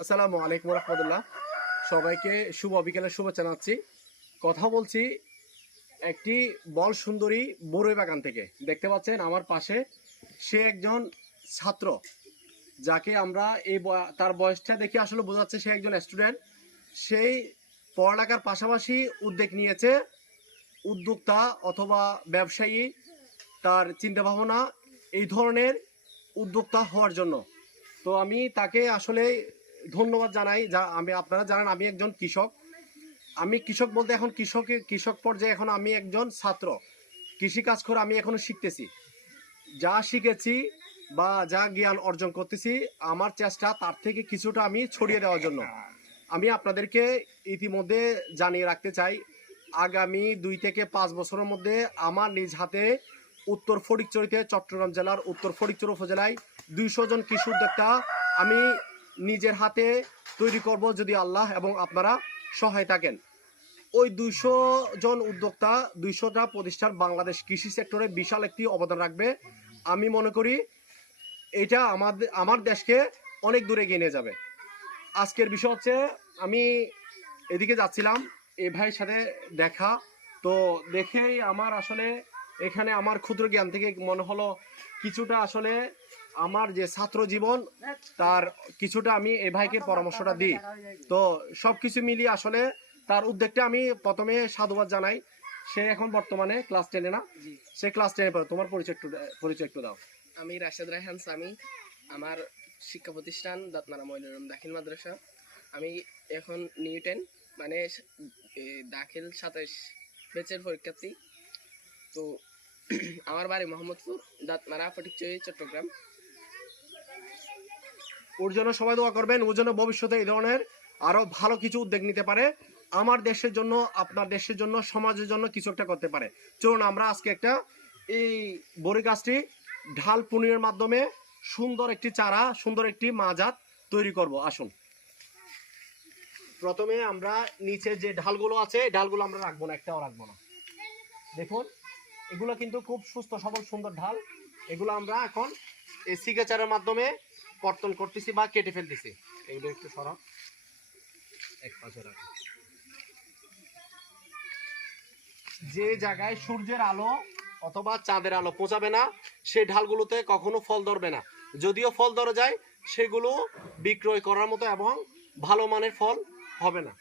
আসসালামু আলাইকুম রহমতুল্লাহ। সবাইকে শুভ বিকেলের শুভেচ্ছা জানাচ্ছি। কথা বলছি একটি বল সুন্দরী বড়ই বাগান থেকে। দেখতে পাচ্ছেন আমার পাশে, সে একজন ছাত্র, যাকে আমরা তার বয়সটা দেখে আসলে বোঝা যাচ্ছে সে একজন স্টুডেন্ট। সেই পড়ালেখার পাশাপাশি উদ্যোগ নিয়েছে, উদ্যোক্তা অথবা ব্যবসায়ী, তার চিন্তাভাবনা এই ধরনের উদ্যোক্তা হওয়ার জন্য। তো আমি তাকে আসলে ধন্যবাদ জানাই। আপনারা জানেন আমি একজন কৃষক। আমি কৃষক বলতে এখন কৃষক পর্যায়ে এখন আমি একজন ছাত্র। কৃষি কাজ করে আমি এখনো শিখতেছি। যা শিখেছি বা যা জ্ঞান অর্জন করতেছি, আমার চেষ্টা তার থেকে কিছুটা আমি ছড়িয়ে দেওয়ার জন্য। আমি আপনাদেরকে ইতিমধ্যে জানিয়ে রাখতে চাই, আগামী 2 থেকে 5 বছরের মধ্যে আমার নিজ হাতে উত্তর ফটিকছড়িতে, চট্টগ্রাম জেলার উত্তর ফটিকছড়ি উপজেলায় 200 জন কৃষি উদ্যোক্তা আমি নিজের হাতে তৈরি করব, যদি আল্লাহ এবং আপনারা সহায় থাকেন। ওই 200 জন উদ্যোক্তা, 200টা প্রতিষ্ঠান বাংলাদেশ কৃষি সেক্টরে বিশাল একটি অবদান রাখবে। আমি মনে করি এটা আমার দেশকে অনেক দূরে এগিয়ে নিয়ে যাবে। আজকের বিষয় হচ্ছে, আমি এদিকে যাচ্ছিলাম, এই ভাইয়ের সাথে দেখা, তো দেখেই আমার আসলে এখানে আমার ক্ষুদ্র জ্ঞান থেকে মনে হলো কিছুটা আসলে আমার যে ছাত্র জীবন, তার কিছুটা আমি এই ভাইকে পরামর্শটা দিই। তো সব কিছু মিলিয়ে আসলে তার উদ্যোগটা আমি প্রথমে সাধুবাদ জানাই। সে এখন বর্তমানে ক্লাস 10-এ না? সে ক্লাস 10-এ পড়ে। তোমার পরিচয় একটু দাও। আমি রাশেদ রায়হান সামি। আমার শিক্ষা প্রতিষ্ঠান দাঁতমারা মইনুল দাখিল মাদ্রাসা। আমি এখন নিউ 10 মানে দাখিল 27 ব্যাচের পরীক্ষার্থী। তো আমার বাড়ি মোহাম্মদপুর, দাঁতমারা, ফটিকছড়ি, চট্টগ্রাম। ওর জন্য সবাই দোয়া করবেন, ওর জন্য ভবিষ্যতে এই ধরনের আরো ভালো কিছু উদ্যোগ নিতে পারে, আমার দেশের জন্য, আপনার দেশের জন্য, সমাজের জন্য কিছু একটা করতে পারে। চলুন আমরা আজকে একটা এই বড়ি গাছটি ঢাল পুনির মাধ্যমে সুন্দর একটি চারা, সুন্দর একটি মাজাত তৈরি করব। আসুন, প্রথমে আমরা নিচে যে ঢালগুলো আছে, ঢালগুলো আমরা রাখবো না, একটাও রাখবো না। দেখুন, এগুলো কিন্তু খুব সুস্থ সবল সুন্দর ঢাল। এগুলো আমরা এখন এই সিগনেচারের মাধ্যমে কর্তন করতেছি বা কেটে ফেলতেছি। এগুলো একটু সরা, এক পাশে রাখ। যে জায়গায় সূর্যের আলো অথবা চাঁদের আলো পৌঁছাবে না, সেই ঢালগুলোতে কখনো ফল ধরবে না। যদিও ফল ধরে যায়, সেগুলো বিক্রয় করার মতো এবং ভালো মানের ফল হবে না।